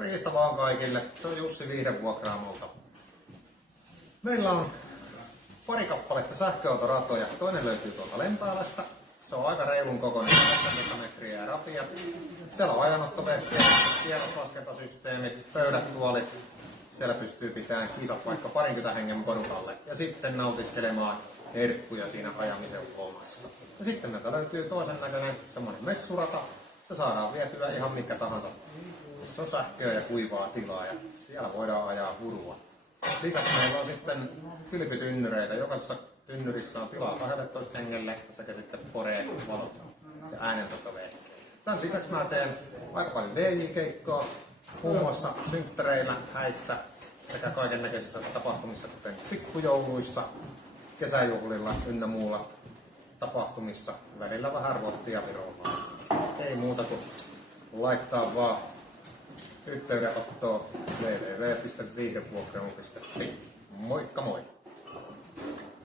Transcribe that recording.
Morjesta vaan kaikille. Se on Jussi Viihdevuokraamolta. Meillä on pari kappaletta sähköautoratoja. Toinen löytyy tuolta Lempäälästä. Se on aika reilun kokoinen, 8 metriä ja rapia. Siellä on ajanottovehkeet, kierroslaskentasysteemit, pöydät, tuolit. Siellä pystyy pitämään kisat vaikka 20 hengen porukalle ja sitten nautiskelemaan herkkuja siinä ajamisen hommassa. Ja sitten meiltä löytyy toisen näköinen semmoinen messurata. Se saadaan vietyä ihan mikä tahansa. Se on sähköä ja kuivaa tilaa ja siellä voidaan ajaa hurua. Lisäksi meillä on sitten kylpytynnyreitä. Jokaisessa tynnyrissä on tilaa 12 hengelle sekä sitten poreet, valot ja äänentoistovehkeet. Tämän lisäksi mä teen aika paljon DJ-keikkoa, muun muassa synttäreillä, häissä sekä kaiken näköisissä tapahtumissa, kuten pikkujouluissa, kesäjuhlilla ynnä muulla tapahtumissa. Välillä vähän ruottia viromaan. Ei muuta kuin laittaa vaan yhteydenottoa www.viihdevuokraamo.fi. Moikka moi!